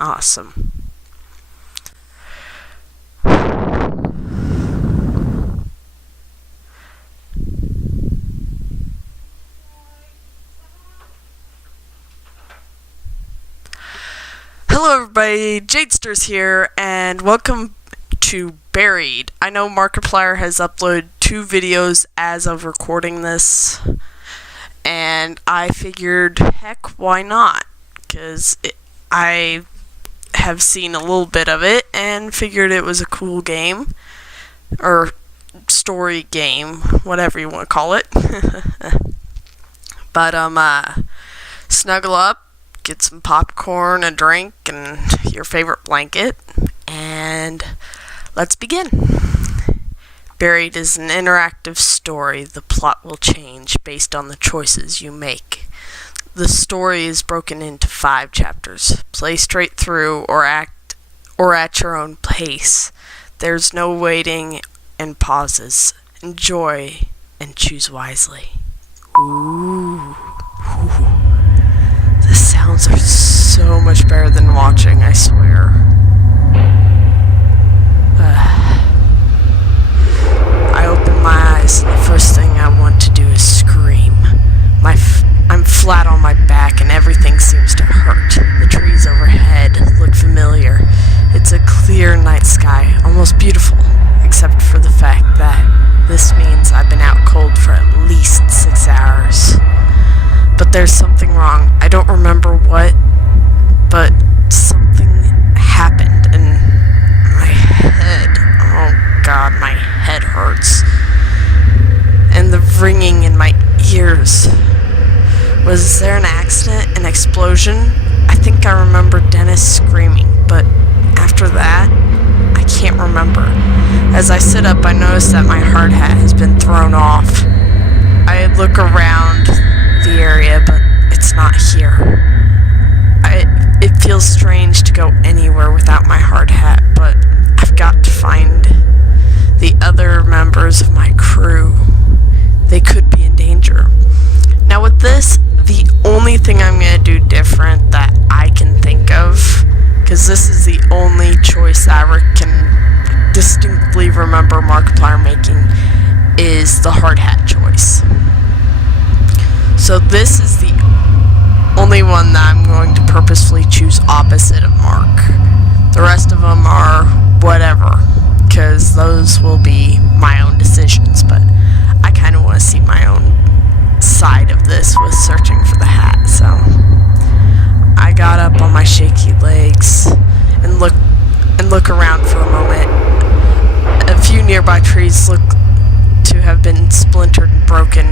Awesome. Hello everybody, Jadesters here, and welcome to Buried. I know Markiplier has uploaded 2 videos as of recording this, and I figured, heck, why not? Because I have seen a little bit of it and figured it was a cool game, or story game, whatever you want to call it. But, snuggle up, get some popcorn, a drink, and your favorite blanket, and let's begin. Buried is an interactive story. The plot will change based on the choices you make. The story is broken into 5 chapters. Play straight through or at your own pace. There's no waiting and pauses. Enjoy and choose wisely. Ooh. The sounds are so much better than watching, I swear. I open my eyes and the first thing I want to do is scream. I'm flat on my back and everything seems to hurt. The trees overhead look familiar. It's a clear night sky, almost beautiful, except for the fact that this means I've been out cold for at least 6 hours. But there's something wrong. I don't remember what, but something happened and my head, oh god, my head hurts. And the ringing in my ears. Was there an accident, an explosion? I think I remember Dennis screaming, but after that, I can't remember. As I sit up, I notice that my hard hat has been thrown off. I look around the area, but it's not here. It feels strange to go anywhere without my hard hat, but I've got to find the other members of my crew. They could be in danger. Now with this, the only thing I'm going to do different that I can think of, because this is the only choice that I can distinctly remember Markiplier making, is the hard hat choice. So this is the only one that I'm going to purposefully choose opposite of Mark. The rest of them are whatever, because those will be my own decisions, but I kind of want to see my own side of this with searching for the hat. So I got up on my shaky legs and look around for a moment. A few nearby trees look to have been splintered and broken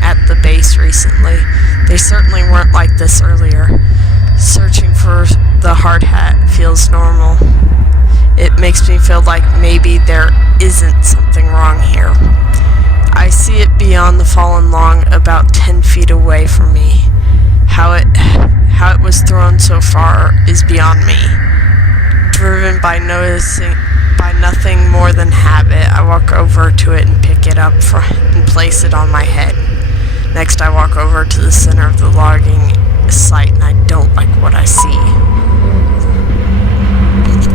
at the base recently. They certainly weren't like this earlier. Searching for the hard hat feels normal. It makes me feel like maybe there isn't something wrong here. I see it beyond the fallen log about 10 feet away from me. How it was thrown so far is beyond me. Driven by nothing more than habit, I walk over to it and pick it up and place it on my head. Next, I walk over to the center of the logging site, and I don't like what I see.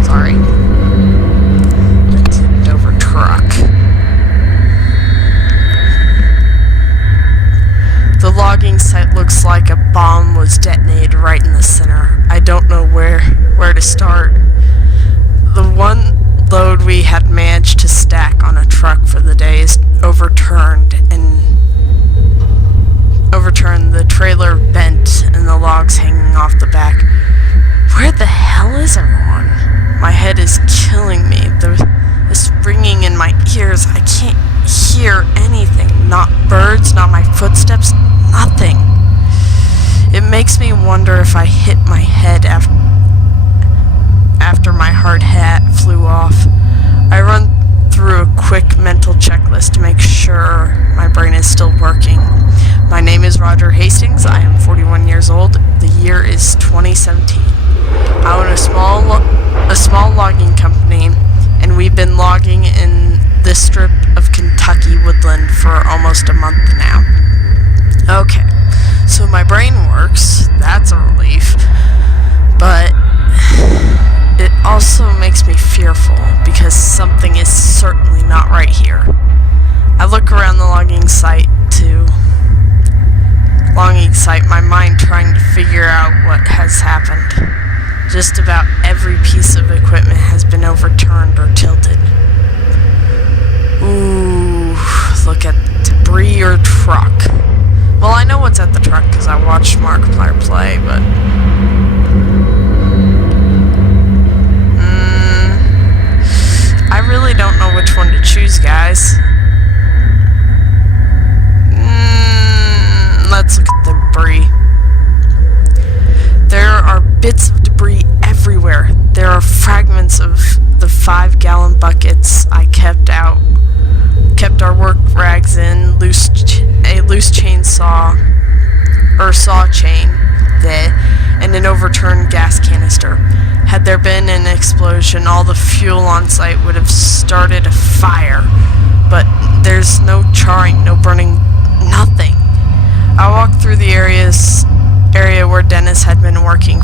Sorry. The tipped over truck. The logging site looks like a bomb was detonated right in the center. I don't know where to start. The one load we had managed to stack on a truck for the day is overturned, the trailer bent and the logs hanging off the back. Where the hell is everyone? My head is killing me. This ringing in my ears. I can't hear anything. Not birds, not my footsteps, nothing. It makes me wonder if I hit my head after my hard hat flew off. I run through a quick mental checklist to make sure my brain is still working. My name is Roger Hastings. I am 41 years old. The year is 2017. I own a small logging company, and we've been logging in this strip of Kentucky woodland for almost a month now. Okay, so my brain works. That's a relief. But fearful because something is certainly not right here. I look around the logging site, my mind trying to figure out what has happened. Just about every piece of equipment has been overturned or tilted. Ooh, look at debris or truck. Well, I know what's at the truck because I watched Markiplier play, but... I really don't know which one to choose, guys. Let's look at the debris. There are bits of debris everywhere. There are fragments of the 5-gallon buckets I kept our work rags in, a loose chainsaw, or saw chain, and an overturned gas canister. Had there been an explosion, all the fuel on site would have started a fire, but there's no charring, no burning, nothing. I walked through the area where Dennis had been working.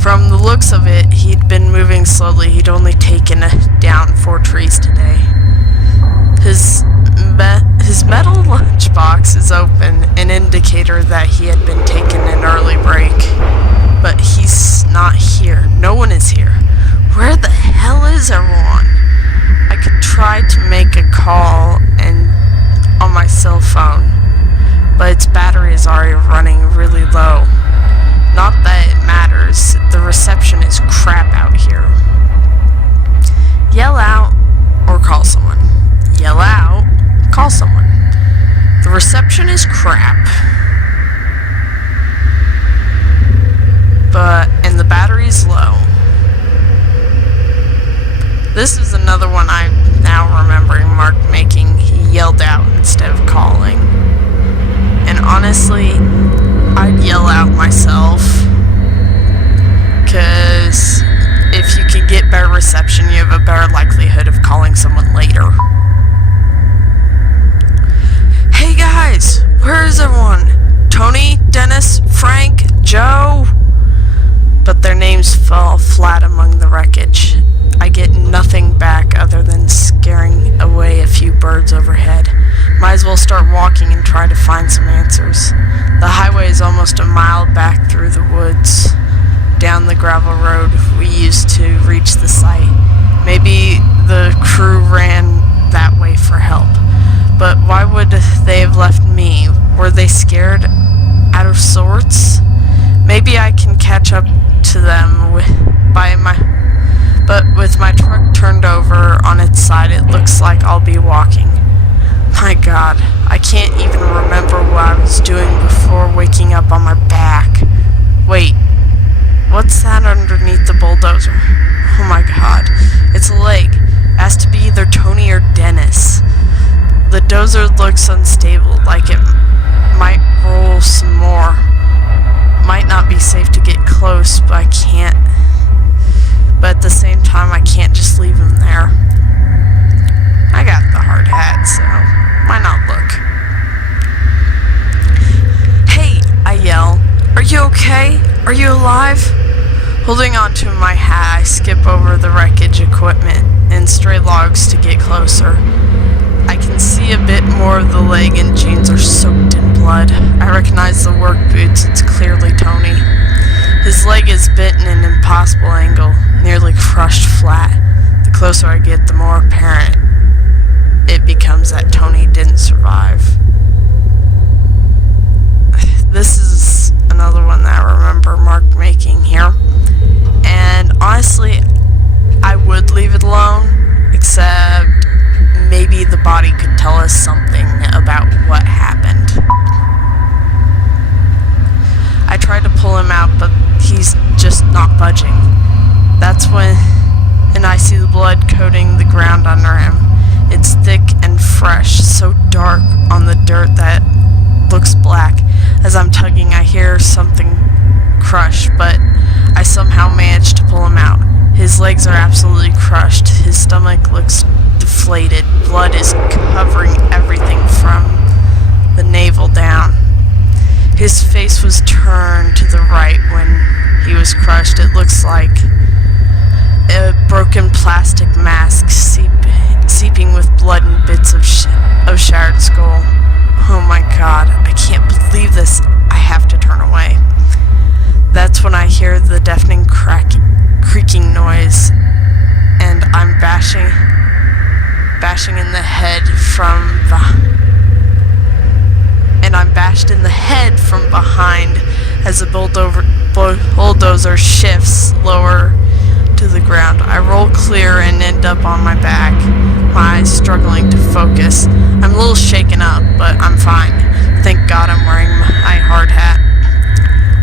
From the looks of it, he'd been moving slowly. He'd only taken down 4 trees today. His metal lunchbox is open, an indicator that he had been taking an early break. But he's not here. No one is here. Where the hell is everyone? I could try to make a call on my cell phone, but its battery is already running really low. Not that it matters. The reception is crap out here. Yell out or call someone. Yell out, call someone. The reception is crap. And the battery's low. This is another one I'm now remembering Mark making. He yelled out instead of calling. And honestly, I'd yell out myself. Because if you can get better reception, you have a better likelihood of calling someone later. Hey guys, where is everyone? Tony, Dennis, Frank, Joe? But their names fall flat among the wreckage. I get nothing back other than scaring away a few birds overhead. Might as well start walking and try to find some answers. The highway is almost a mile back through the woods, down the gravel road we used to reach the site. Maybe the crew ran that way for help. But why would they have left me? Were they scared? Out of sorts? Maybe I can catch up to them with my truck turned over on its side. It looks like I'll be walking. My God, I can't even remember what I was doing before waking up on my back. Wait, what's that underneath the bulldozer? Oh my God, it's a leg. It has to be either Tony or Dennis. The dozer looks unstable, like it might roll some more. Might not be safe to get close, but at the same time, I can't just leave him there. I got the hard hat, so why not look? Hey, I yell. Are you okay? Are you alive? Holding onto my hat, I skip over the wreckage equipment and stray logs to get closer. I can see a bit more of the leg and jeans are soaked in blood. I recognize the work boots. It's clearly Tony. His leg is bent in an impossible angle, nearly crushed flat. The closer I get, the more apparent it becomes that Tony didn't survive. This is another one that I remember Mark making here. And honestly, I would leave it alone, except maybe the body could tell us something about what happened. I try to pull him out, but he's just not budging. That's when I see the blood coating the ground under him. It's thick and fresh, so dark on the dirt that looks black. As I'm tugging, I hear something crush, but I somehow manage to pull him out. His legs are absolutely crushed. His stomach looks deflated. Blood is covering everything from the navel down. His face was turned to the right when he was crushed. It looks like a broken plastic mask seeping with blood and bits of shattered skull. Oh my god, I can't believe this. I have to turn away. That's when I hear the deafening creaking noise, and I'm bashing in the head from and I'm bashed in the head from behind as the bulldozer shifts lower to the ground. I roll clear and end up on my back, my eyes struggling to focus. I'm a little shaken up, but I'm fine. Thank God I'm wearing my hard hat.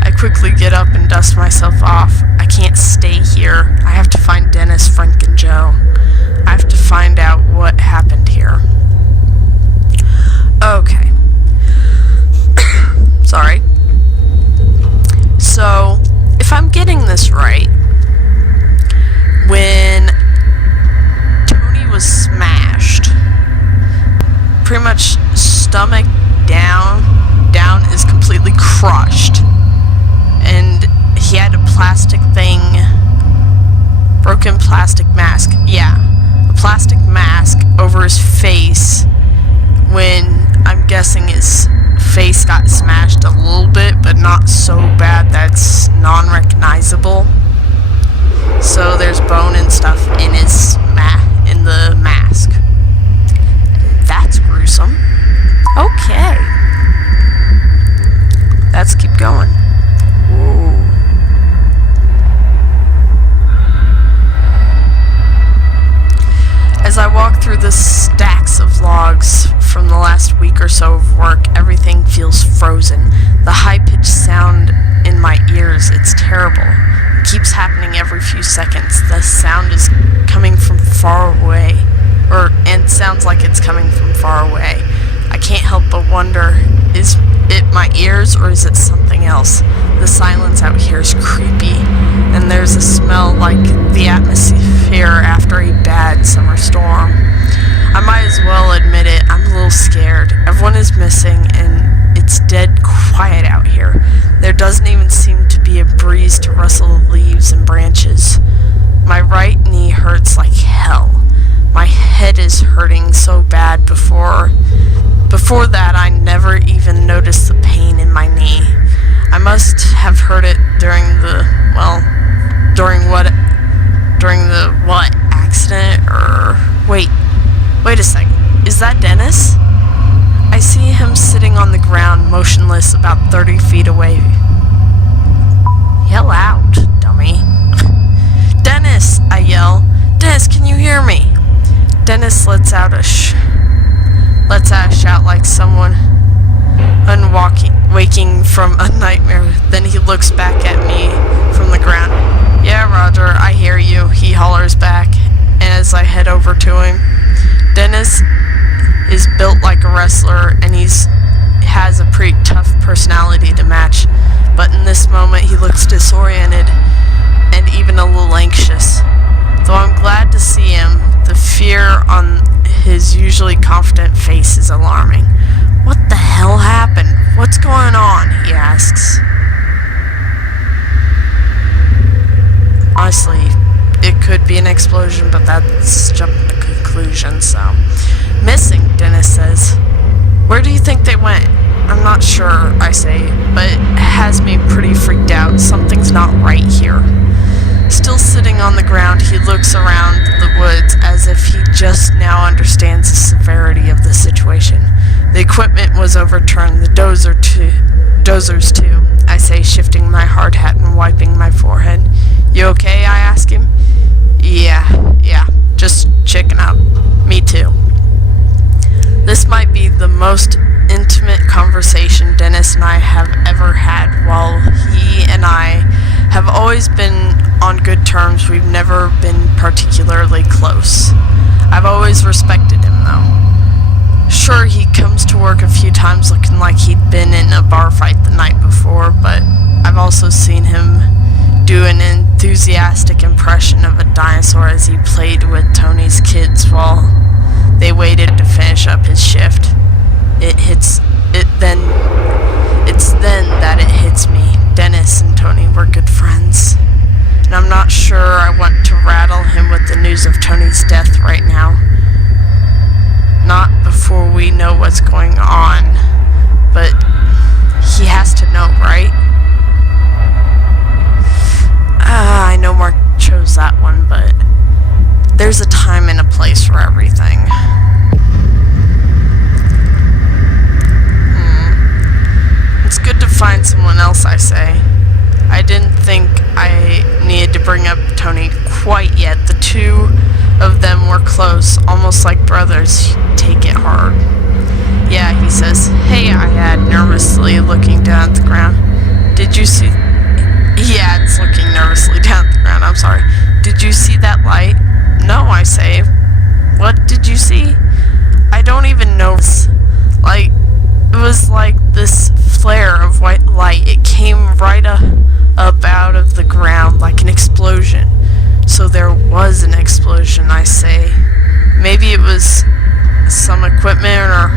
I quickly get up and dust myself off. I can't stay here. I have to find Dennis, Frank, and Joe. I have to find out what happened here. Okay. Sorry. So, if I'm getting this right, when Tony was smashed, pretty much stomach down is completely crushed, and he had a plastic thing, broken plastic mask, a plastic mask over his face, when I'm guessing his face got smashed a little bit, but not so bad that's non-recognizable. So there's bone and stuff in in the mask. That's gruesome. Okay. Let's keep going. Whoa. As I walk through the stacks of logs from the last week or so of work, everything feels frozen. The high-pitched sound in my ears, it's terrible. It keeps happening every few seconds. The sound is coming from far away, and sounds like it's coming from far away. I can't help but wonder, is it my ears or is it something else? The silence out here is creepy, and there's a smell like the atmosphere after a bad summer storm. I might as well admit it, I'm a little scared. Everyone is missing, and it's dead quiet out here. There doesn't even seem to be a breeze to rustle the leaves and branches. My right knee hurts like hell. My head is hurting so bad. Before that, I never even noticed the pain in my knee. I must have heard it during the accident, or wait a second. Is that Dennis? I see him sitting on the ground, motionless, about 30 feet away. Yell out, dummy. Dennis, I yell. Dennis, can you hear me? Dennis lets out a shout like someone waking from a nightmare. Then he looks back at me from the ground. Yeah, Roger, I hear you, he hollers back. And as I head over to him, Dennis is built like a wrestler, and has a pretty tough personality to match. But in this moment, he looks disoriented and even a little anxious. Though I'm glad to see him, the fear on his usually confident face is alarming. What the hell happened? What's going on? He asks. Honestly, it could be an explosion, but that's jumping to conclusions, so. Missing, Dennis says. Where do you think they went? I'm not sure, I say, but it has me pretty freaked out. Something's not right here. Still sitting on the ground, he looks around the woods as if he just now understands the severity of the situation. The equipment was overturned, the dozers too, I say, shifting my hard hat and wiping my forehead. You okay? I ask him. Yeah, just chicken up. Me too. This might be the most intimate conversation Dennis and I have ever had. While he and I have always been on good terms, we've never been particularly close. I've always respected him, though. Sure, he comes to work a few times looking like he'd been in a bar fight the night before, but I've also seen him do an enthusiastic impression of a dinosaur as he played with Tony's kids while they waited to finish up his shift. It's then that it hits me. Dennis and Tony were good friends. and I'm not sure I want to rattle him with the news of Tony's death right now. Not before we know what's going on, but he has to know, right? I know Mark chose that one, but there's a time and a place for everything. It's good to find someone else, I say. I didn't think I needed to bring up Tony quite yet. The two of them were close, almost like brothers. Take it hard. Yeah, he says. Hey, I add, nervously looking down at the ground. Did you see... Yeah, it's looking nervously down at the ground, I'm sorry. Did you see that light? No, I say. What did you see? I don't even know. It was like this flare of white light. It came right up out of the ground like an explosion. So there was an explosion, I say. Maybe it was some equipment or...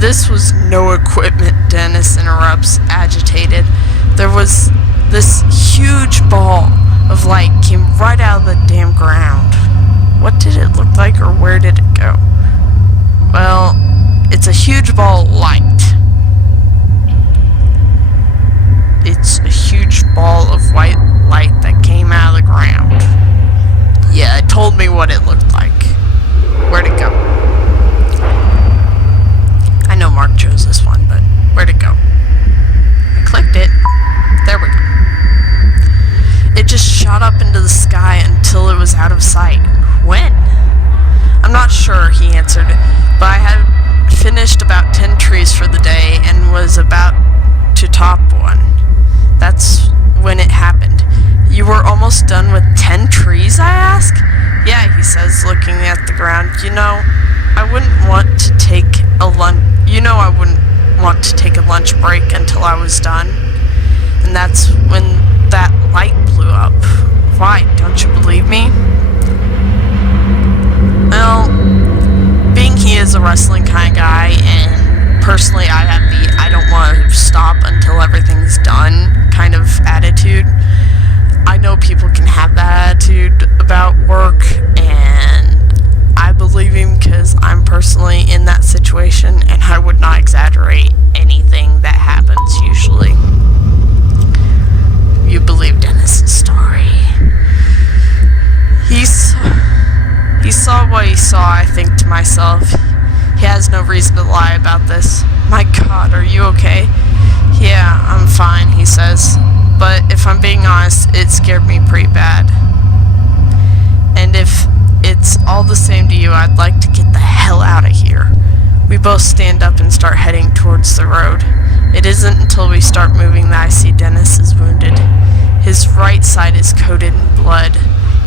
This was no equipment, Dennis interrupts, agitated. There was this huge ball of light came right out of the damn ground. What did it look like, or where did it go? Well, it's a huge ball of light. It's a huge ball of white light that came out of the ground. Yeah, it told me what it looked like. Where'd it go? I know Mark chose this one, but where'd it go? I clicked it. There we go. It just shot up into the sky until it was out of sight. When? I'm not sure, he answered, but I had finished about 10 trees for the day and was about to top one. That's when it happened. You were almost done with 10 trees, I ask? Yeah, he says, looking at the ground. I wouldn't want to take a lunch break until I was done. And that's when that light blew up. Why? Don't you believe me? Well, being he is a wrestling kind of guy, and personally I have the I don't want to stop until everything's done kind of attitude. I know people can have that attitude about work, and I believe him because I'm personally in that situation, and I would not exaggerate anything that happens usually. You believe Dennis's story. He saw what he saw, I think to myself. He has no reason to lie about this. My God, are you okay? Yeah, I'm fine, he says. But if I'm being honest, it scared me pretty bad. And if it's all the same to you, I'd like to get the hell out of here. We both stand up and start heading towards the road. It isn't until we start moving that I see Dennis is wounded. His right side is coated in blood,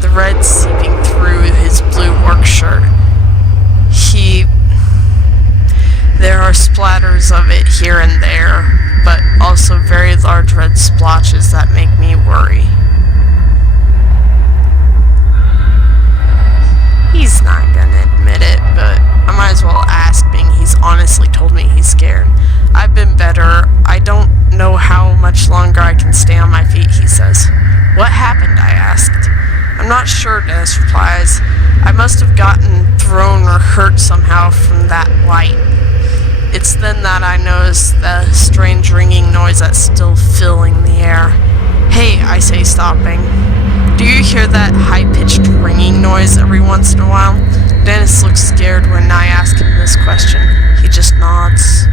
the red seeping through his blue work shirt. There are splatters of it here and there, but also very large red splotches that make me worry. He's not gonna admit it, but I might as well ask, being he's honestly told me he's scared. I've been better. I don't know how much longer I can stay on my feet, he says. What happened? I asked. I'm not sure, Dennis replies. I must have gotten thrown or hurt somehow from that light. It's then that I notice the strange ringing noise that's still filling the air. Hey, I say, stopping. Do you hear that high-pitched ringing noise every once in a while? Dennis looks scared when I ask him this question. He just nods.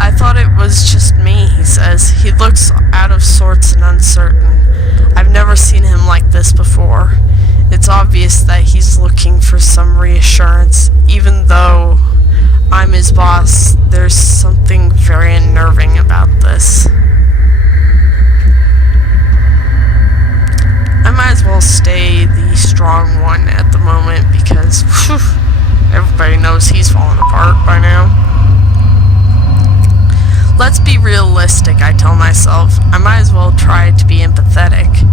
I thought it was just me, he says. He looks out of sorts and uncertain. I've never seen him like this before. It's obvious that he's looking for some reassurance. Even though I'm his boss, there's something very unnerving about this. I might as well stay the strong one at the moment because everybody knows he's falling apart by now. Let's be realistic, I tell myself. I might as well try to be empathetic.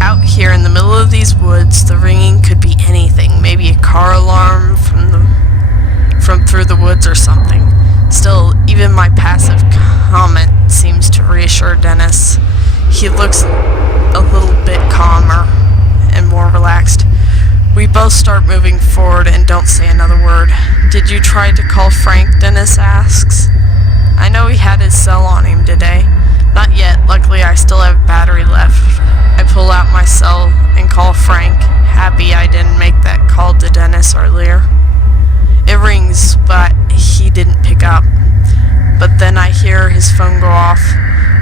Out here in the middle of these woods, the ringing could be anything. Maybe a car alarm from through the woods or something. Still, even my passive comment seems to reassure Dennis. He looks a little bit calmer and more relaxed. We both start moving forward and don't say another word. "Did you try to call Frank?" Dennis asks. I know he had his cell on him today. Not yet, luckily I still have battery left. I pull out my cell and call Frank, happy I didn't make that call to Dennis earlier. It rings, but he didn't pick up. But then I hear his phone go off.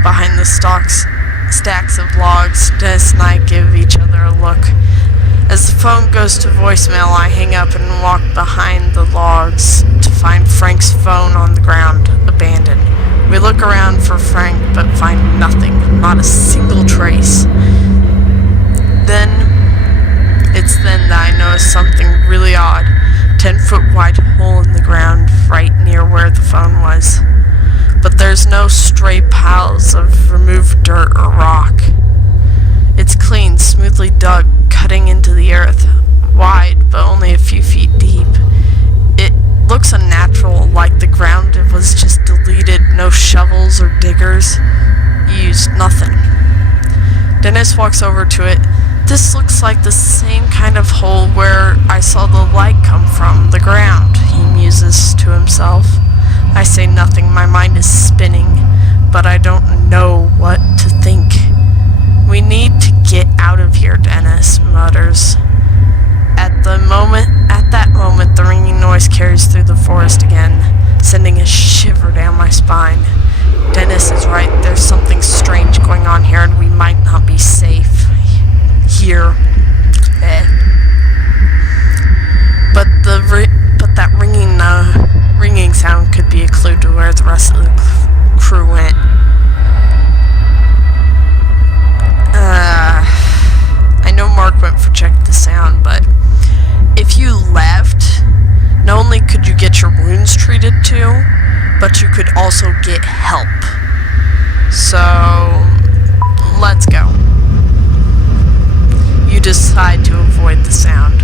Behind the stacks of logs, Dennis and I give each other a look. As the phone goes to voicemail, I hang up and walk behind the logs to find Frank's phone on the ground, abandoned. We look around for Frank, but find nothing, not a single trace. It's then that I notice something really odd. 10-foot wide hole in the ground right near where the phone was. But there's no stray piles of removed dirt or rock. It's clean, smoothly dug, cutting into the earth, wide but only a few feet deep. It looks unnatural, like the ground was just deleted, no shovels or diggers used, nothing. Dennis walks over to it. "This looks like the same kind of hole where I saw the light come from, the ground," he muses to himself. I say nothing, my mind is spinning, but I don't know what to think. "We need to get out of here," Dennis mutters. At that moment, the ringing noise carries through the forest again, sending a shiver down my spine. Dennis is right, there's something strange going on here, and we might not be safe here. But that ringing sound could be a clue to where the rest of the crew went. I know Mark went for check the sound, but if you left, not only could you get your wounds treated too, but you could also get help. So, let's go. You decide to avoid the sound.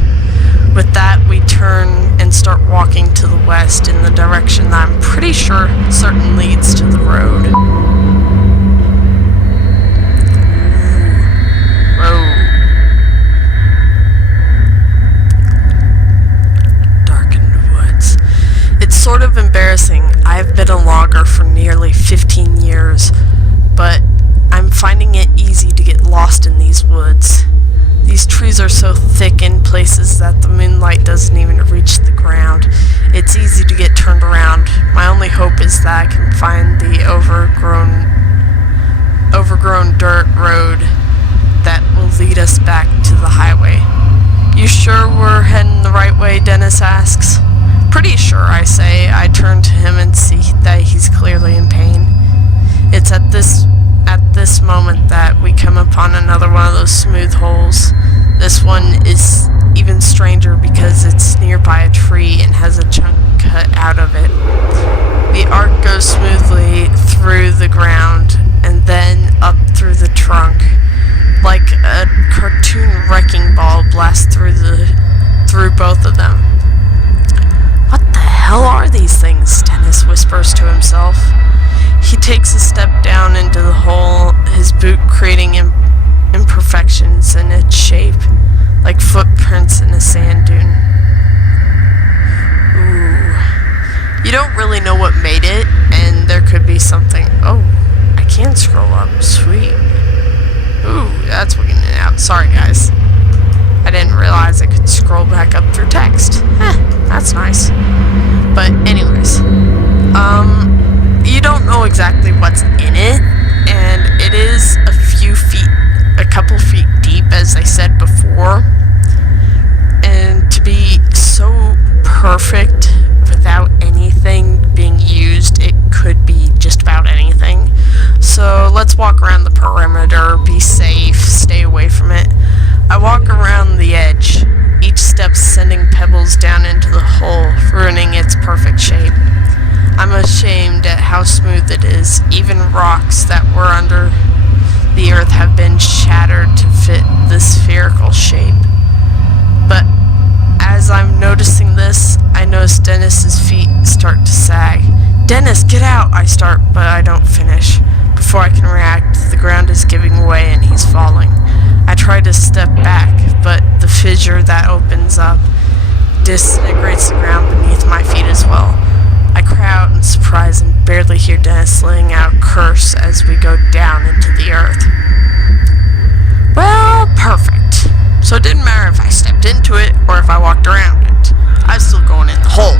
With that, we turn and start walking to the west in the direction that I'm pretty certain leads to the road. Darkened woods. It's sort of embarrassing. I've been a logger for nearly 15 years, but I'm finding it easy to get lost in these woods. These trees are so thick in places that the moonlight doesn't even reach the ground. It's easy to get turned around. My only hope is that I can find the overgrown dirt road that will lead us back to the highway. "You sure we're heading the right way?" Dennis asks. "Pretty sure," I say. I turn to him and see that he's clearly in pain. It's at this moment that we come upon another one of those smooth holes. This one is even stranger because it's nearby a tree and has a chunk cut out of it. The arc goes smoothly through the ground and then up through the trunk, like a cartoon wrecking ball blasts through both of them. "What the hell are these things?" Dennis whispers to himself. He takes a step down into the hole, his boot creating imperfections in its shape, like footprints in a sand dune. Ooh. You don't really know what made it, and there could be something. Oh, I can scroll up. Sweet. Ooh, that's wigging it out. Sorry, guys. I didn't realize I could scroll back up through text. That's nice. But anyways, you don't know exactly what's in it, and it is a couple feet deep, as I said before, and to be so perfect without anything being used, it could be just about anything. So let's walk around the perimeter, be safe, stay away from it. I walk around the edge, each step sending pebbles down into the hole, ruining its perfect shape. I'm ashamed at how smooth it is. Even rocks that were under the earth have been shattered to fit the spherical shape. But as I'm noticing this, I notice Dennis's feet start to sag. "Dennis, get out!" I start, but I don't finish. Before I can react, the ground is giving way and he's falling. to step back, but the fissure that opens up disintegrates the ground beneath my feet as well. I cry out in surprise and barely hear Dennis letting out a curse as we go down into the earth. Well, perfect. So it didn't matter if I stepped into it or if I walked around it. I was still going in the hole.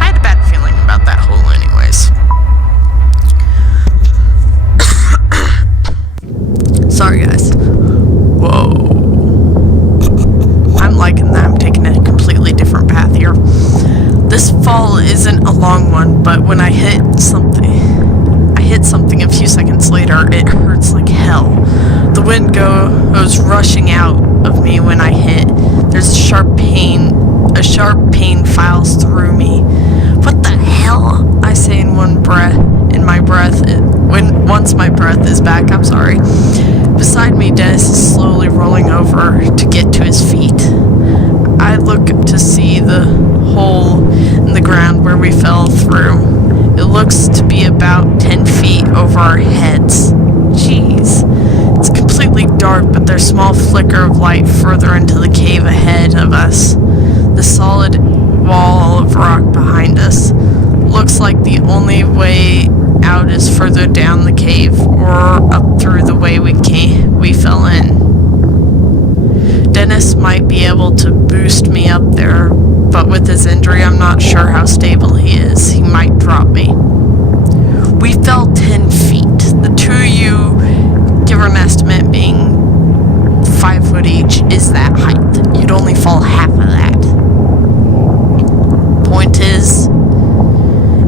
I had a bad feeling about that hole anyways. Sorry guys. Whoa. I'm liking that. I'm taking a completely different path here. This fall isn't a long one, but when I hit something a few seconds later, it hurts like hell. The wind goes rushing out of me when I hit. There's a sharp pain files through me. What the hell? I say in once my breath is back, I'm sorry. Beside me, Dennis is slowly rolling over to get to his feet. I look to see the hole in the ground where we fell through. It looks to be about 10 feet over our heads. Jeez. It's completely dark, but there's a small flicker of light further into the cave ahead of us. The solid wall of rock behind us. Looks like the only way out is further down the cave or up through the way we fell in. Dennis might be able to boost me up there, but with his injury, I'm not sure how stable he is. He might drop me. We fell 10 feet. The two of you, give an estimate being 5 foot each, is that height. You'd only fall half of that. Point is,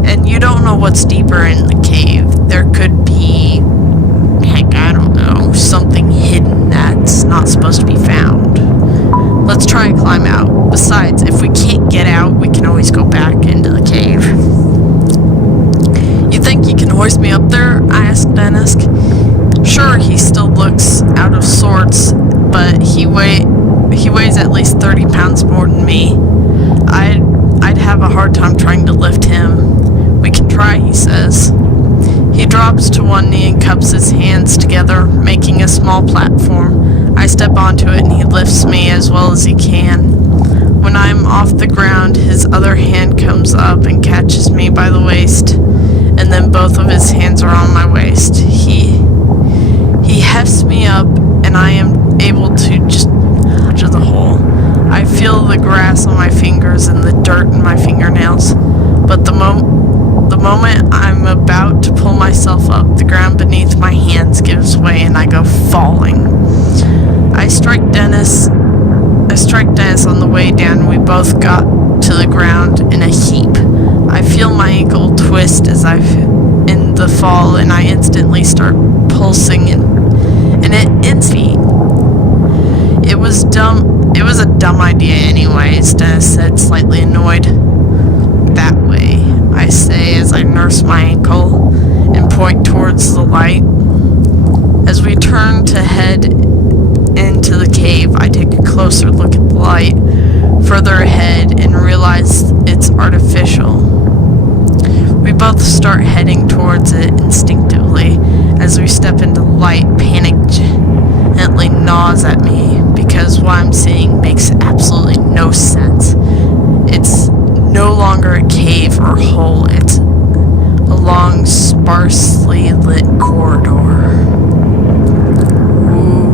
and you don't know what's deeper in the cave. There could be, heck, I don't know, something hidden that's not supposed to be found. Let's try and climb out. Besides, if we can't get out, we can always go back into the cave. You think you can hoist me up there? I asked Dennis. Sure, he still looks out of sorts, but he weighs at least 30 pounds more than me. I'd have a hard time trying to lift him. We can try, he says. He drops to one knee and cups his hands together, making a small platform. I step onto it and he lifts me as well as he can. When I'm off the ground, his other hand comes up and catches me by the waist, and then both of his hands are on my waist. He hefts me up and I am able to just to the hole. I feel the grass on my fingers and the dirt in my fingernails, but the moment I'm about to pull myself up, the ground beneath my hands gives way and I go falling. I strike Dennis on the way down and we both got to the ground in a heap. I feel my ankle twist as in the fall and I instantly start pulsing and it ends me. It was a dumb idea anyways, Dennis said, slightly annoyed. That way, I say as I nurse my ankle and point towards the light. As we turn to head into the cave, I take a closer look at the light further ahead and realize it's artificial. We both start heading towards it instinctively. As we step into the light, panic gently gnaws at me because what I'm seeing makes absolutely no sense. It's no longer a cave or hole, it's a long, sparsely lit corridor. Ooh.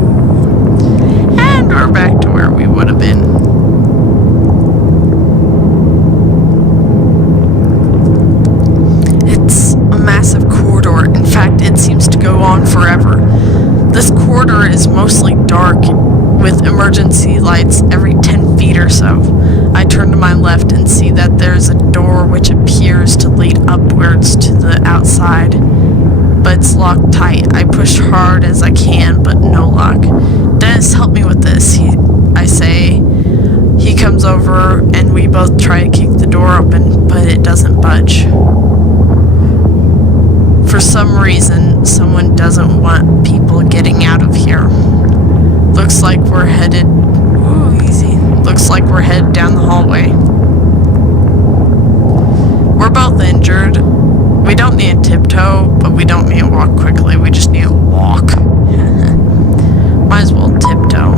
And we're back to where we would have been. It's a massive corridor. In fact, it seems to go on forever. This corridor is mostly dark, with emergency lights every 10 feet or so. I turn to my left and see that there's a door which appears to lead upwards to the outside, but it's locked tight. I push hard as I can, but no luck. Dennis, help me with this, I say. He comes over and we both try to kick the door open, but it doesn't budge. For some reason, someone doesn't want people getting out of here. Looks like we're headed... Ooh, easy. Looks like we're headed down the hallway. We're both injured. We don't need to tiptoe, but we don't need to walk quickly. We just need to walk. Might as well tiptoe.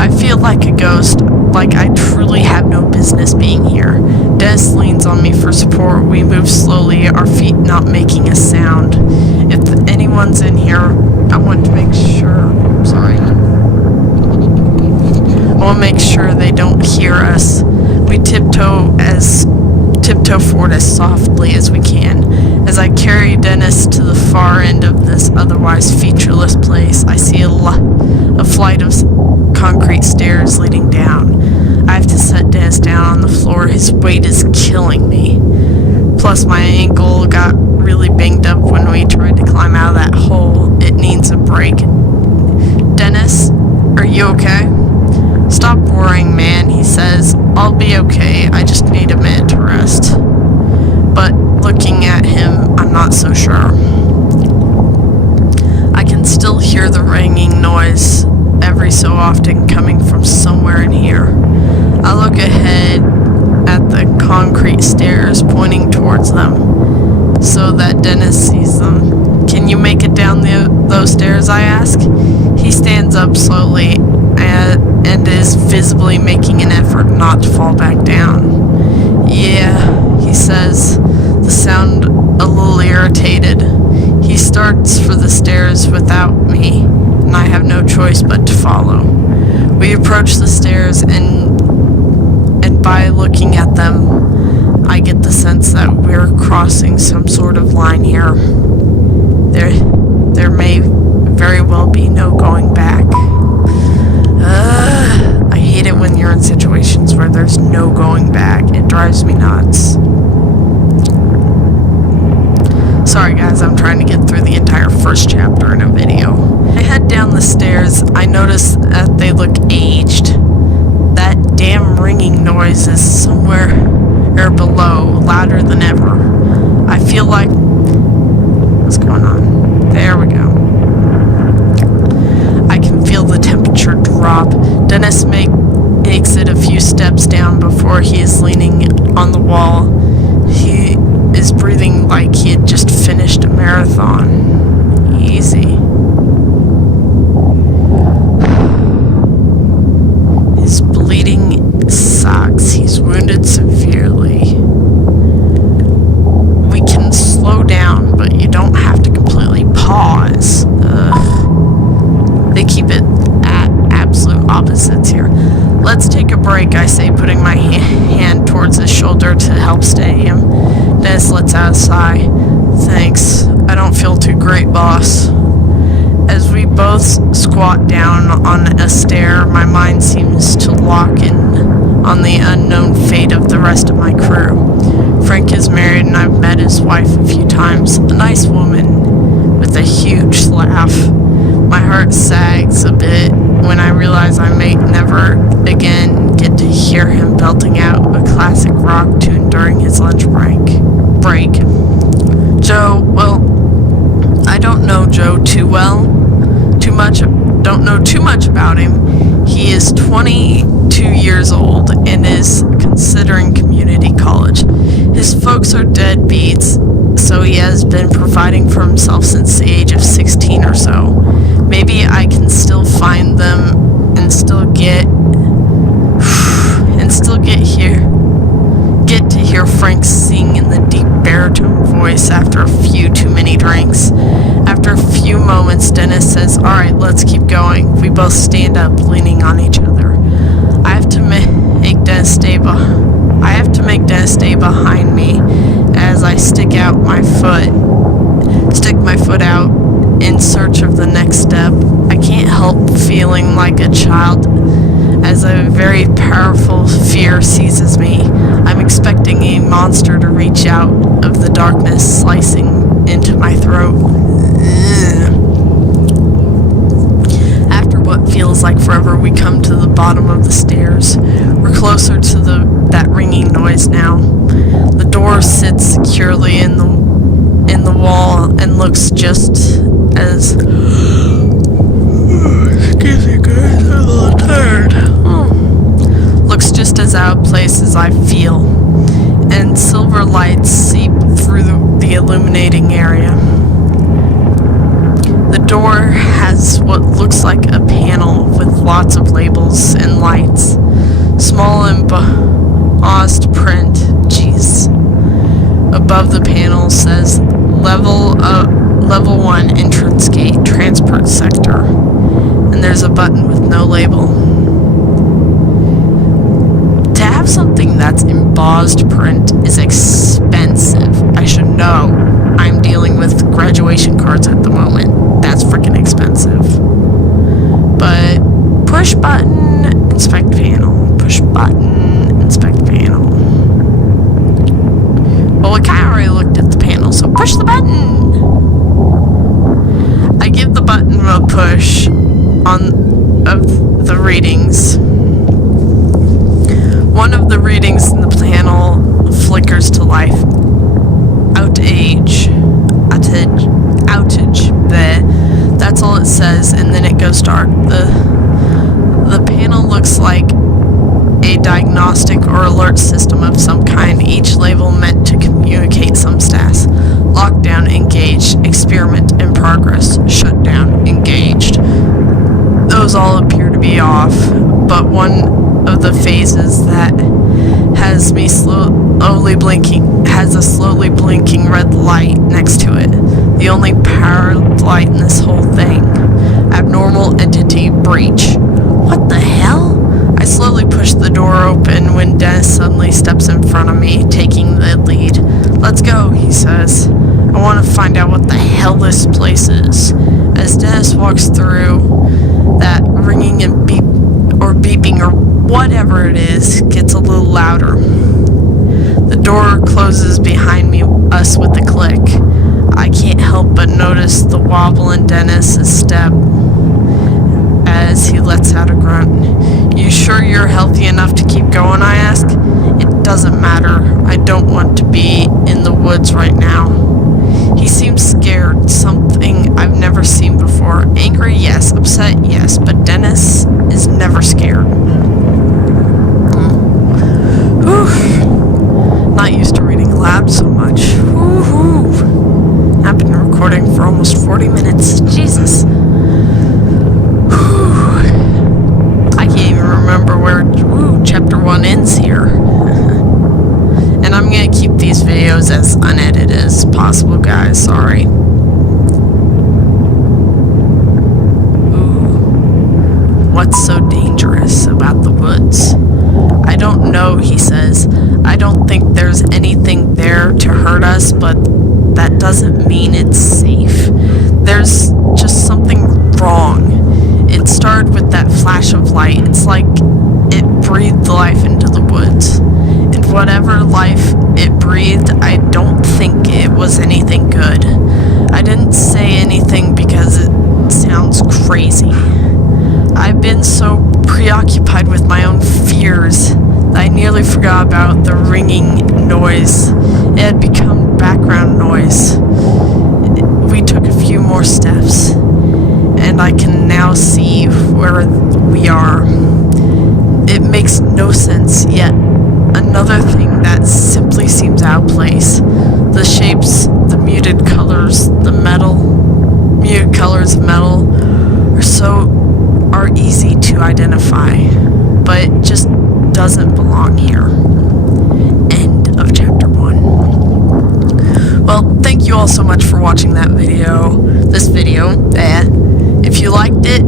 I feel like a ghost, like I truly have no business being here. Dennis leans on me for support. We move slowly, our feet not making a sound. If anyone's in here, I want to make sure. Sorry. I want to make sure they don't hear us. We tiptoe forward as softly as we can. As I carry Dennis to the far end of this otherwise featureless place, I see a flight of concrete stairs leading down. I have to set Dennis down on the floor. His weight is killing me. Plus, my ankle got really banged up when we tried to climb out of that hole. It needs a break. Dennis, are you okay? Stop worrying, man, he says. I'll be okay. I just need a minute to rest. But looking at him, I'm not so sure. I can still hear the ringing noise every so often coming from somewhere in here. I look ahead at the concrete stairs pointing towards them so that Dennis sees them. Can you make it down those stairs, I ask? He stands up slowly and is visibly making an effort not to fall back down. Yeah, he says, the sound a little irritated. He starts for the stairs without me, and I have no choice but to follow. We approach the stairs, and by looking at them, I get the sense that we're crossing some sort of line here. There may very well be no going back. I hate it when you're in situations where there's no going back. It drives me nuts. Sorry guys, I'm trying to get through the entire first chapter in a video. I head down the stairs. I notice that they look aged. That damn ringing noise is somewhere below, louder than ever. I feel like... What's going on? There we go. I can feel the temperature drop. Dennis makes it a few steps down before he is leaning on the wall. He is breathing like he had just finished a marathon. Easy. His bleeding sucks. He's wounded severely. We can slow down, but you don't have to completely pause. They keep it at absolute opposites here. Let's take a break, I say, putting my hand towards his shoulder to help steady him. Dennis lets out a sigh. Thanks. I don't feel too great, boss. As we both squat down on a stair, my mind seems to lock in on the unknown fate of the rest of my crew. Frank is married and I've met his wife a few times. A nice woman with a huge laugh. My heart sags a bit when I realize I may never again get to hear him belting out a classic rock tune during his lunch break. Joe, well, I don't know Joe don't know too much about him. He is 22 years old and is considering community college. His folks are deadbeats, so he has been providing for himself since the age of 16 or so. Maybe I can still find them and still get to hear Frank sing in the deep baritone voice after a few too many drinks. After a few moments, Dennis says, "Alright, let's keep going." We both stand up, leaning on each other. I have to make Dennis stay behind me as I stick my foot out in search of the next step. I can't help feeling like a child as a very powerful fear seizes me. I'm expecting a monster to reach out of the darkness, slicing into my throat. After what feels like forever, we come to the bottom of the stairs. We're closer to that ringing noise now. The door sits securely in the wall and looks just as... Excuse me guys, I'm a little tired. Looks just as out of place as I feel, and silver lights seep through the illuminating area. The door has what looks like a panel with lots of labels and lights. Small embossed print. Jeez. Above the panel says level 1 entrance gate, transport sector. And there's a button with no label. To have something that's embossed print is expensive. I should know. I'm dealing with graduation cards at the moment. That's freaking expensive. But push button, inspect panel. Push button, inspect panel. Well, we kind of already looked at the panel, so push the button. I give the button a push of the readings. One of the readings in the panel flickers to life. Outage. There. That's all it says, and then it goes dark. The panel looks like a diagnostic or alert system of some kind, each label meant to communicate some status. Lockdown engaged, experiment in progress, shutdown engaged. Those all appear to be off, but one of the phases that has me slowly blinking has a slowly blinking red light next to it. The only powered light in this whole thing. Abnormal entity breach. What the hell? I slowly push the door open when Dennis suddenly steps in front of me, taking the lead. Let's go, he says. I want to find out what the hell this place is. As Dennis walks through, that ringing and beeping or whatever it is gets a little louder. The door closes behind us with a click. I can't help but notice the wobble in Dennis's step as he lets out a grunt. You sure you're healthy enough to keep going, I ask? It doesn't matter. I don't want to be in the woods right now. He seems scared, something I've never seen before. Angry, yes. Upset, yes. But Dennis is never scared. Not used to reading aloud so much. Woohoo! I've been recording for almost 40 minutes. Jesus. I can't even remember where chapter 1 ends here. And I'm gonna keep these videos as unedited as possible, guys. Sorry. What's so dangerous about the woods? I don't know, he says. I don't think there's anything there to hurt us, but that doesn't mean it's safe. There's just something wrong. It started with that flash of light. It's like it breathed life into the woods. And whatever life it breathed, I don't think it was anything good. I didn't say anything because it sounds crazy. I've been so preoccupied with my own fears that I nearly forgot about the ringing noise. It had become background noise. We took a few more steps, and I can now see where we are. It makes no sense, yet another thing that simply seems out of place. The shapes, the muted colors of metal are easy to identify, but it just doesn't belong here. End of chapter 1. Well, thank you all so much for watching this video. If you liked it,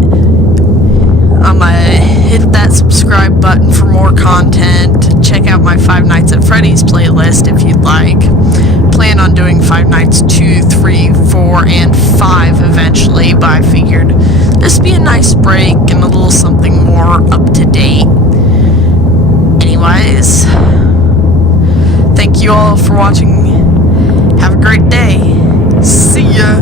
hit that subscribe button for more content. Check out my Five Nights at Freddy's playlist if you'd like. Plan on doing Five Nights 2, 3, 4, and 5 eventually, but I figured this would be a nice break and a little something more up to date. Anyways, thank you all for watching. Have a great day. See ya.